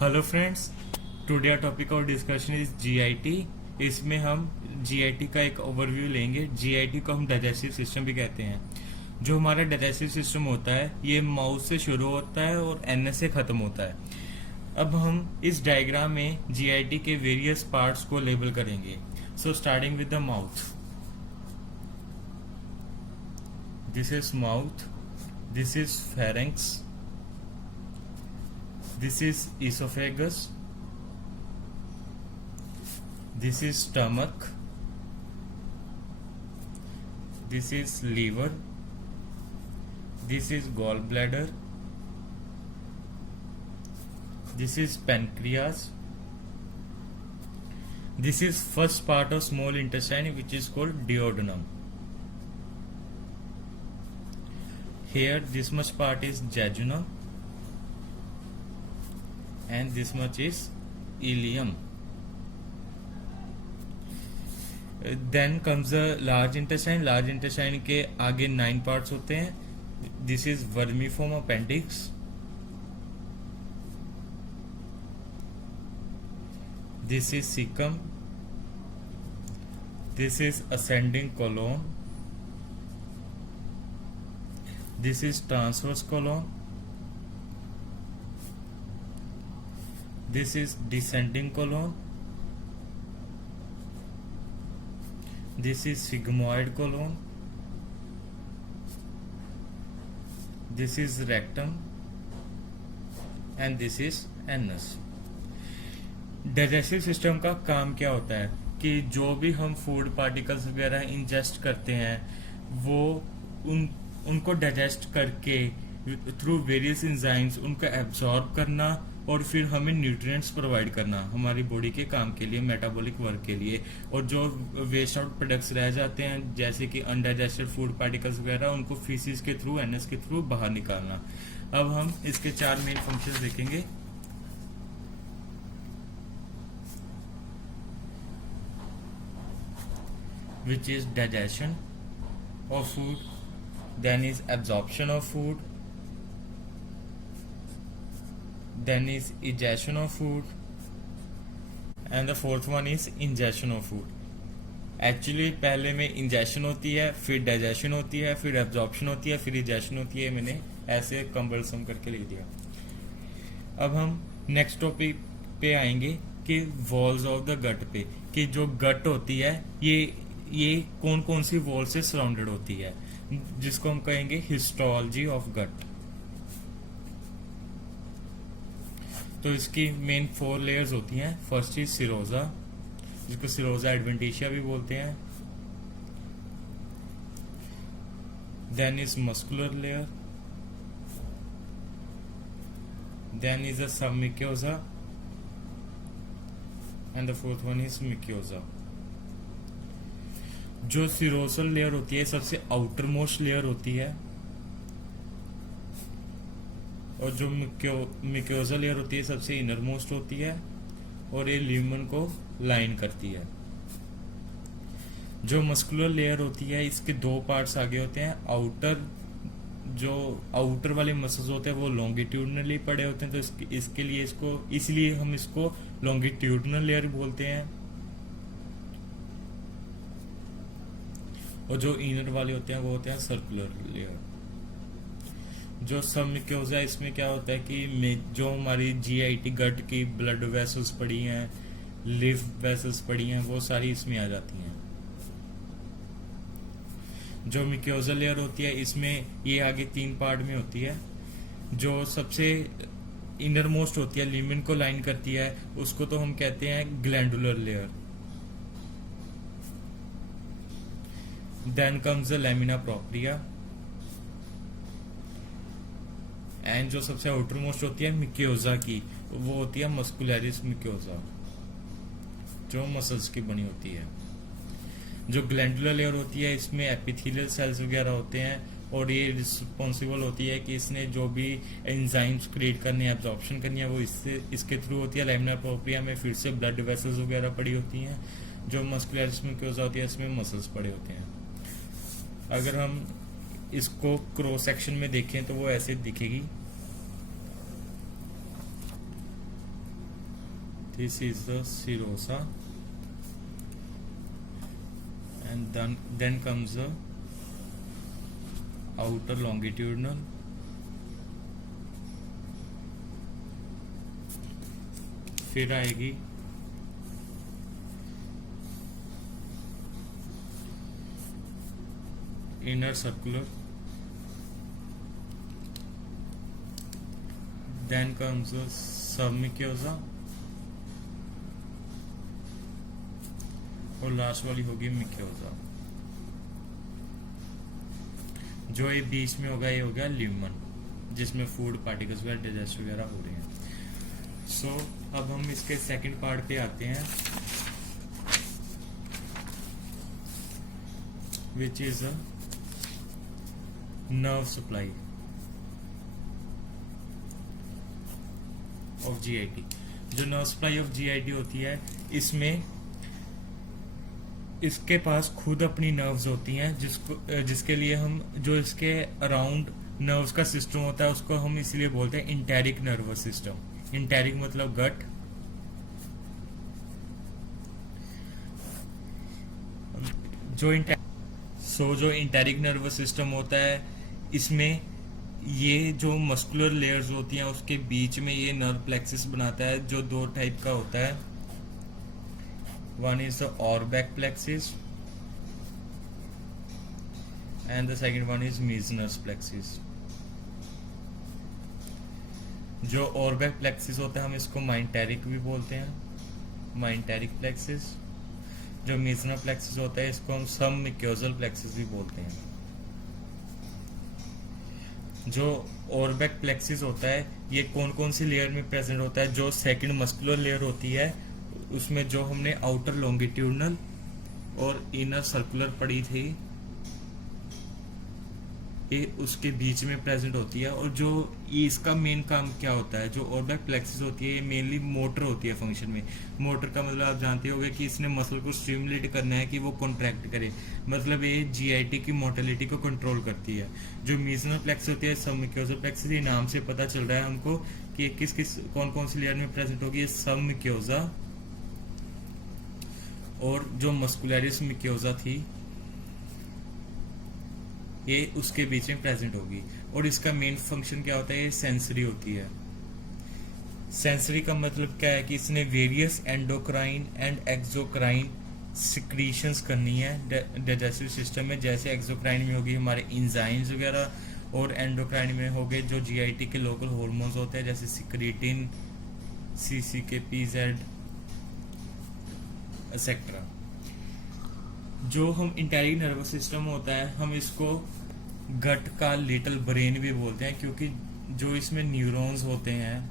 Hello friends, today our topic of discussion is GIT. इसमें हम GIT का एक ओवरव्यू लेंगे। जीआईटी को हम डाइजेस्टिव सिस्टम भी कहते हैं। जो हमारा डाइजेस्टिव सिस्टम होता है ये माउथ से शुरू होता है और एनएस से ख़त्म होता है। अब हम इस डायग्राम में जीआईटी के वेरियस पार्ट्स को लेबल करेंगे। So starting with the mouth, this is mouth, this is pharynx, this is esophagus, this is stomach, this is liver, this is gallbladder, this is pancreas, this is first part of small intestine which is called duodenum. Here this much part is jejunum and this much is ileum. Then comes the large intestine. Large intestine के आगे 9 parts होते हैं. This is vermiform appendix, this is cecum, this is ascending colon, this is transverse colon, this is descending colon, this is sigmoid colon, this is rectum and this is anus. Digestive system का काम क्या होता है कि जो भी हम food particles वगैरह इंजेस्ट करते हैं वो उनको डाइजेस्ट करके थ्रू वेरियस एंजाइम्स उनको एब्जॉर्ब करना और फिर हमें न्यूट्रिएंट्स प्रोवाइड करना हमारी बॉडी के काम के लिए, मेटाबॉलिक वर्क के लिए। और जो वेस्ट आउट प्रोडक्ट्स रह जाते हैं जैसे कि अनडाइजेस्टेड फूड पार्टिकल्स वगैरह उनको फीसिस के थ्रू, एनएस के थ्रू बाहर निकालना। अब हम इसके 4 मेन फंक्शंस देखेंगे। Which is digestion of food, then is absorption of food, then is egestion of food, and the fourth one is ingestion of food. Actually पहले में इंजेक्शन होती है, फिर डाइजेशन होती है, फिर एब्जॉर्प्शन होती है, फिर इजेक्शन होती है। मैंने ऐसे कंबलसम करके लिख दिया। अब हम नेक्स्ट टॉपिक पे आएंगे कि वॉल्स ऑफ द गट पे, कि जो गट होती है ये कौन कौन सी वॉल से सराउंडेड होती है, जिसको हम कहेंगे हिस्टोलॉजी ऑफ गट। तो इसकी मेन 4 लेयर्स होती हैं। फर्स्ट इज सिरोजा, जिसको सिरोजा एडवेंटिशिया भी बोलते हैं। Then is muscular layer, then is a submucosa and the fourth one is mucosa. जो सिरोसल लेयर होती है सबसे आउटर मोस्ट लेयर होती है, और जो मिक्योजा लेयर होती है सबसे इनर मोस्ट होती है, और ये ल्यूमन को लाइन करती है। जो मस्कुलर लेयर होती है इसके 2 पार्ट्स आगे होते हैं। जो आउटर वाले मसल्स होते हैं वो लॉन्गिट्यूडनली पड़े होते हैं, तो इसके लिए इसलिए हम इसको लॉन्गिट्यूडनल लेयर बोलते हैं। और जो इनर वाले होते हैं वो होते हैं सर्कुलर लेयर। जो सबमिक्योजा, इसमें क्या होता है कि जो हमारी जीआईटी गट की ब्लड वेसल्स पड़ी हैं, लिव वेसल्स पड़ी हैं, वो सारी इसमें आ जाती हैं। जो मिक्योजा लेयर होती है इसमें ये आगे 3 पार्ट में होती है। जो सबसे इनर मोस्ट होती है, ल्यूमेन को लाइन करती है, उसको तो हम कहते हैं glandular layer. Then comes the lamina propria, and जो सबसे आउटर मोस्ट होती है मिक्योजा की, वो होती है मस्कुलरिस मिक्योजा, जो मसल्स की बनी होती है। जो ग्लैंडुलर लेयर होती है इसमें एपिथेलियल सेल्स वगैरह होते हैं, और ये रिस्पॉन्सिबल होती है कि इसने जो भी एंजाइम्स क्रिएट करनी है, एब्जॉर्प्शन करनी है, वो इसके थ्रू होती है। लैमिना प्रोप्रिया में फिर से ब्लड वेसल्स वगैरह पड़ी होती हैं। जो मस्कुलरिस मिक्योजा होती है इसमें मसल्स पड़े होते हैं। अगर हम इसको क्रॉस सेक्शन में देखें तो वो ऐसे दिखेगी। This is the serosa, and then comes the outer longitudinal, फिर आएगी inner circular, then comes the submucosa, और लास्ट वाली होगी मिक्योसा। जो ये बीच में होगा ये हो गया ल्यूमन, जिसमें फूड पार्टिकल्स वगैरह डाइजेस्ट वगैरह हो रहे हैं। सो अब हम इसके सेकंड पार्ट पे आते हैं, which is a nerve supply of GIT. जो नर्व सप्लाई ऑफ जीआईटी होती है, इसमें इसके पास खुद अपनी नर्व्स होती हैं, जिसके लिए हम जो इसके अराउंड नर्व्स का सिस्टम होता है उसको हम इसलिए बोलते हैं इंटेरिक नर्वस सिस्टम। इंटेरिक मतलब गट, जो इंटेरिक नर्वस सिस्टम होता है, इसमें ये जो मस्कुलर लेयर्स होती हैं उसके बीच में ये नर्व प्लेक्सिस बनाता है, जो दो टाइप का होता है। One is the Auerbach plexus and the second one is Meissner's plexus। जो Auerbach plexus होता है हम इसको माइंटेरिक भी बोलते हैं, माइंटेरिक प्लेक्सिस। जो Meissner plexus होता है इसको हम submucosal plexus भी बोलते हैं। जो Auerbach plexus होता है ये कौन कौन सी लेयर में प्रेजेंट होता है? जो सेकंड मस्कुलर लेयर होती है उसमें जो हमने आउटर लॉन्गिट्यूडनल और इनर सर्कुलर पढ़ी थी, ये उसके बीच में प्रेजेंट होती है। और जो इसका मेन काम क्या होता है, जो ऑर्बैक प्लेक्सिस होती है ये मेनली मोटर होती है फंक्शन में। मोटर का मतलब आप जानते होंगे कि इसने मसल को स्टिमुलेट करना है कि वो कॉन्ट्रैक्ट करे, मतलब ये जीआईटी की मोटिलिटी को कंट्रोल करती है। जो मीजनल प्लेक्सिस होती है, सबम्यूकोसल प्लेक्सिस, ये नाम से पता चल रहा है हमको कि किस कौन कौन सी लेयर में प्रेजेंट होगी। ये सबम्यूकोसा और जो मस्कुलरिस मिक्योसा थी ये उसके बीच में प्रेजेंट होगी। और इसका मेन फंक्शन क्या होता है? ये सेंसरी होती है। सेंसरी का मतलब क्या है कि इसने various endocrine and exocrine secretions करनी है डाइजेस्टिव सिस्टम में। जैसे एक्सोक्राइन में होगी हमारे इंजाइम्स वगैरह, और एंडोक्राइन में हो गए जो जीआईटी के लोकल हार्मोन्स होते हैं जैसे सिक्रीटिन, CCK-PZ एक्सेट्रा। जो हम इंटेरिक नर्वस सिस्टम होता है हम इसको गट का लिटिल ब्रेन भी बोलते हैं, क्योंकि जो इसमें न्यूरॉन्स होते हैं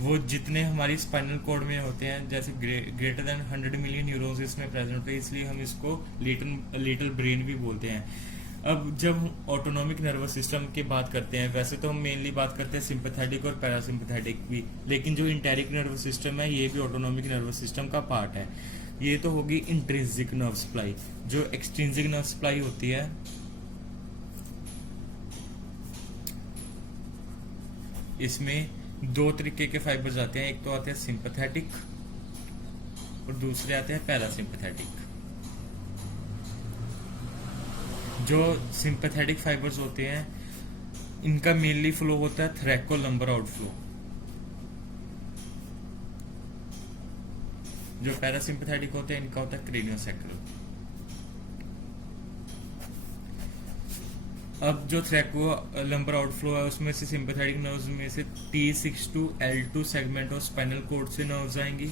वो जितने हमारी स्पाइनल कॉर्ड में होते हैं, जैसे ग्रेटर देन 100 मिलियन न्यूरॉन्स इसमें प्रेजेंट होते हैं, इसलिए हम इसको लिटिल ब्रेन भी बोलते हैं। अब जब हम ऑटोनॉमिक नर्वस सिस्टम की बात करते हैं, वैसे तो हम मेनली बात करते हैं सिंपैथेटिक और पैरासिम्पैथेटिक भी, लेकिन जो इंटेरिक नर्वस सिस्टम है ये भी ऑटोनॉमिक नर्वस सिस्टम का पार्ट है। ये तो होगी इंट्रिंसिक नर्व सप्लाई। जो एक्सट्रिंसिक नर्व सप्लाई होती है इसमें दो तरीके के फाइबर्स आते हैं, एक तो आते हैं सिंपैथेटिक और दूसरे आते हैं पैरासिम्पैथेटिक। जो सिंपैथेटिक फाइबर्स होते हैं इनका मेनली फ्लो होता है थ्रैकोलम्बर आउटफ्लो। जो पैरासिम्पैथेटिक होते हैं इनका होता है क्रेनियोसैक्रल। अब जो थ्रैकोलम्बर आउटफ्लो है उसमें से सिंपैथेटिक नर्व्स में से T6 to L2 segment of spinal cord से नर्व्स आएंगी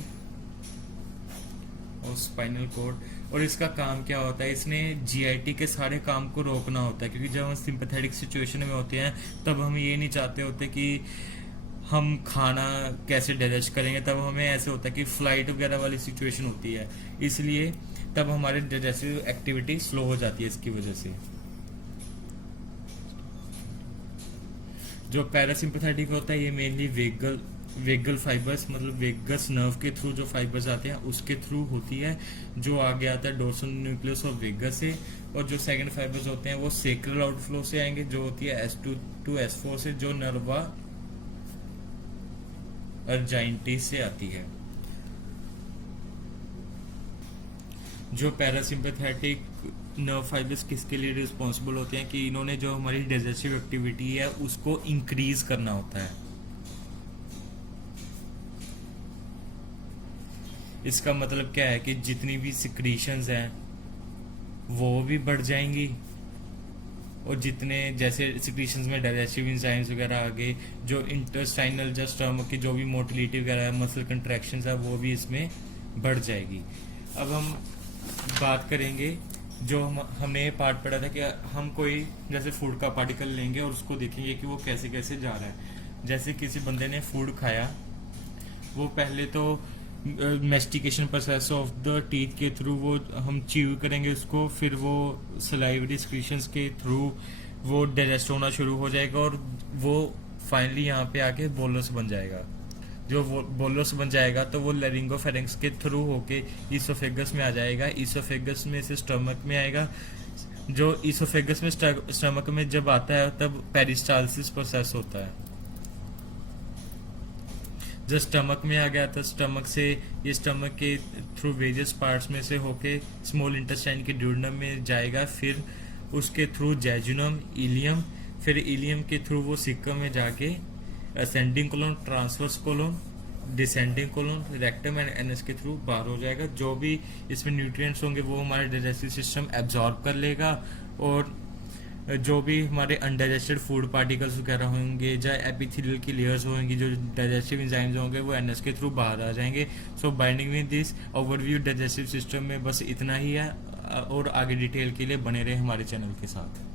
और स्पाइनल कॉर्ड। और इसका काम क्या होता है? इसने जीआईटी के सारे काम को रोकना होता है, क्योंकि जब हम सिंपैथेटिक सिचुएशन में होते हैं तब हम ये नहीं चाहते होते कि हम खाना कैसे डाइजेस्ट करेंगे, तब हमें ऐसे होता है कि फ्लाइट वगैरह वाली सिचुएशन होती है, इसलिए तब हमारे डाइजेस्टिव एक्टिविटी स्लो हो जाती है इसकी वजह से। जो पैरासिम्पैथेटिक होता है ये मेनली वेगल फाइबर्स, मतलब वेगस नर्व के थ्रू जो फाइबर्स आते हैं उसके थ्रू होती है। जो आगे आता है डोर्सल न्यूक्लियस ऑफ वेगस से। और जो सेकंड फाइबर्स होते हैं वो सेक्रल आउटफ्लो से आएंगे, जो होती है S2 to S4 से, जो नर्वा अर्जाइटिस से आती है। जो पैरासिम्पैथेटिक नर्व फाइबर्स किसके लिए रिस्पॉन्सिबल होते हैं कि इन्होंने जो हमारी डाइजेस्टिव एक्टिविटी है उसको इंक्रीज करना होता है। इसका मतलब क्या है कि जितनी भी सिक्रीशंस हैं वो भी बढ़ जाएंगी, और जितने जैसे सिक्रीशंस में डाइजेस्टिव एंजाइम्स वगैरह आ गए, जो इंटेस्टाइनल जो स्टमक की जो भी मोटिलिटी वगैरह है, मसल कंट्रैक्शंस है, वो भी इसमें बढ़ जाएगी। अब हम बात करेंगे, जो हमने पार्ट पढ़ा था कि हम कोई जैसे फूड का पार्टिकल लेंगे और उसको देखेंगे कि वो कैसे कैसे जा रहा है। जैसे किसी बंदे ने फूड खाया, वो पहले तो mastication process of the teeth के थ्रू वो हम च्यू करेंगे उसको, फिर वो सलाइवरी एक्सक्रीशंस के थ्रू वो डाइजेस्ट होना शुरू हो जाएगा, और वो फाइनली यहाँ पे आके बोलस बन जाएगा। जो वो बोलस बन जाएगा तो वो लैरिंगोफेरेंक्स के थ्रू होके ईसोफेगस में आ जाएगा, ईसोफेगस में से स्टमक में आएगा। जो ईसोफेगस में स्टमक में जब आता है तब पेरिस्टालसिस प्रोसेस होता है। जब स्टमक में आ गया तो स्टमक से ये स्टमक के थ्रू वेरियस पार्ट्स में से होके स्मॉल इंटेस्टाइन के ड्यूडेनम में जाएगा, फिर उसके थ्रू जेजुनम, इलियम, फिर इलियम के थ्रू वो सिक्कम में जाके ascending colon, transverse colon, descending colon, rectum and anus के थ्रू बाहर हो जाएगा। जो भी इसमें न्यूट्रिएंट्स होंगे वो हमारे डाइजेस्टिव सिस्टम एब्जॉर्ब कर लेगा, और जो भी हमारे अनडाइजेस्टेड फूड पार्टिकल्स वगैरह होंगे, या एपिथेलियल की लेयर्स होंगी, जो डाइजेस्टिव एंजाइम्स होंगे, वो एनएस के थ्रू बाहर आ जाएंगे। So binding with this overview digestive system में बस इतना ही है, और आगे डिटेल के लिए बने रहे हमारे चैनल के साथ।